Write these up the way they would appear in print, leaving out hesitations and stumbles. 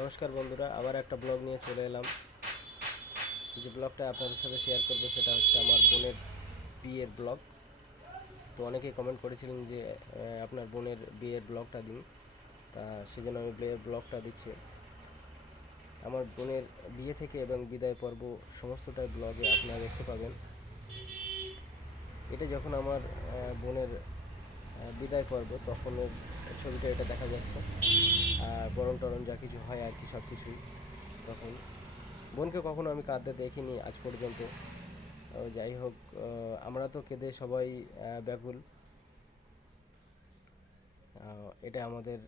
নমস্কার বন্ধুরা, আবার একটা ব্লগ নিয়ে চলে এলাম। যে ব্লগটা আপনাদের সাথে শেয়ার করব সেটা হচ্ছে আমার বোনের বিয়ের ব্লগ। তো অনেকেই কমেন্ট করেছিলেন যে আপনার বোনের বিয়ের ব্লগটা দিন, তা সেজন্য আমি বিয়ের ব্লগটা দিচ্ছি। আমার বোনের বিয়ে থেকে এবং বিদায় পর্ব সমস্তটাই ব্লগে আপনারা দেখতে পাবেন। এটা যখন আমার বোনের বিদায় পর্ব তখনের ছবিটা এটা দেখা যাচ্ছে, আর বরণ টরণ যা কিছু হয় আর কি সব কিছুই তখন। বোনকে কখনো আমি কাঁদতে দেখিনি আজ পর্যন্ত। যাই হোক, আমরা তো কেঁদে সবাই ব্যাকুল। এটা আমাদের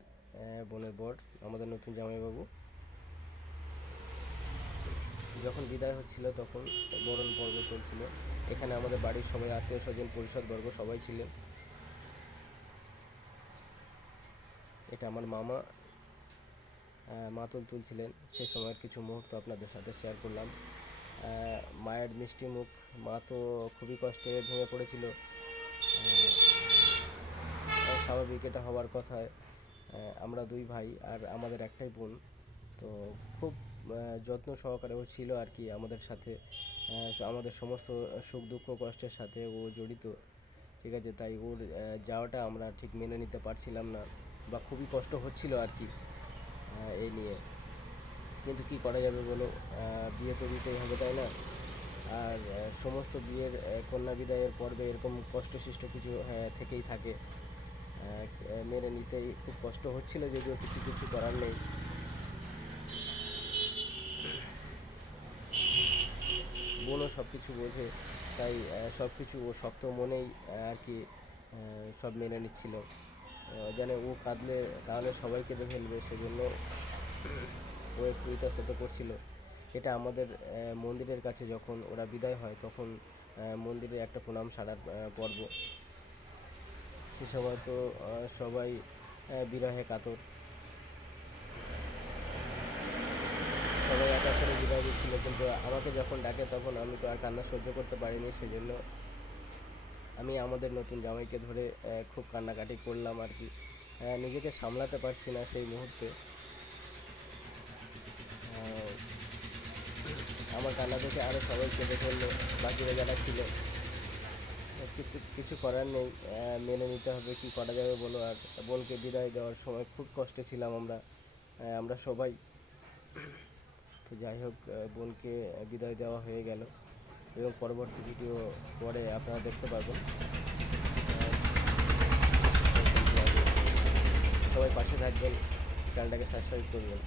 বোনের বর, আমাদের নতুন জামাইবাবু। যখন বিদায় হচ্ছিল তখন বরণ পর্ব চলছিল। এখানে আমাদের বাড়ির সবাই আত্মীয় স্বজন পরিষদবর্গ সবাই ছিলেন। এটা আমার মামা মাতুল তুলছিলেন, সে সময়ের কিছু মুহূর্ত আপনাদের সাথে শেয়ার করলাম। মায়ের মিষ্টি মুখ, মা তো খুবই কষ্টে ভেঙে পড়েছিল। স্বাভাবিক, এটা হওয়ার কথায়। আমরা দুই ভাই আর আমাদের একটাই বোন, তো খুব যত্ন সহকারে ও ছিল আর কি আমাদের সাথে। আমাদের সমস্ত সুখ দুঃখ কষ্টের সাথে ও জড়িত, ঠিক আছে। তাই ওর যাওয়াটা আমরা ঠিক মেনে নিতে পারছিলাম না, বা খুবই কষ্ট হচ্ছিল আর কি এই নিয়ে। কিন্তু কি করা যাবে বলো, বিয়ে তো দিতেই হবে, তাই না? আর সমস্ত বিয়ের কন্যা বিদায়ের পর্বে এরকম কষ্টসৃষ্ট কিছু থেকেই থাকে। মেনে নিতেই খুব কষ্ট হচ্ছিল, যদিও কিছু কিছু করার নেই। বোনও সব কিছু বোঝে, তাই সব কিছু ও শক্ত মনেই আর কি সব মেনে নিচ্ছিল। জানে ও কাঁদলে তাহলে সবাই কেঁদে ফেলবে, সেজন্য ও একটু ইতস্তত করছিল। এটা আমাদের মন্দিরের কাছে যখন ওরা বিদায় হয় তখন মন্দিরে একটা প্রণাম সারার পর্ব। সে সময় তো সবাই বিরহে কাতর, সবাই এক এক করে বিদায় দিচ্ছিল। কিন্তু আমাকে যখন ডাকে তখন আমি তো আর কান্না সহ্য করতে পারিনি, সেজন্য আমি আমাদের নতুন জামাইকে ধরে খুব কান্নাকাটি করলাম আর কি। নিজেকে সামলাতে পারছি না সেই মুহূর্তে। আমার কান্না দেখে আরও সবাই কেঁদে ফেললো, বাকিরা যারা ছিল। কিছু কিছু করার নেই, মেনে নিতে হবে, কি করা যাবে বলো। আর বোনকে বিদায় দেওয়ার সময় খুব কষ্টে ছিলাম আমরা সবাই। তো যাই হোক, বোনকে বিদায় দেওয়া হয়ে গেল এবং পরবর্তী ভিডিও পরে আপনারা দেখতে পাবেন। সবাই পাশে থাকবেন, চ্যানেলটাকে সাবস্ক্রাইব করবেন।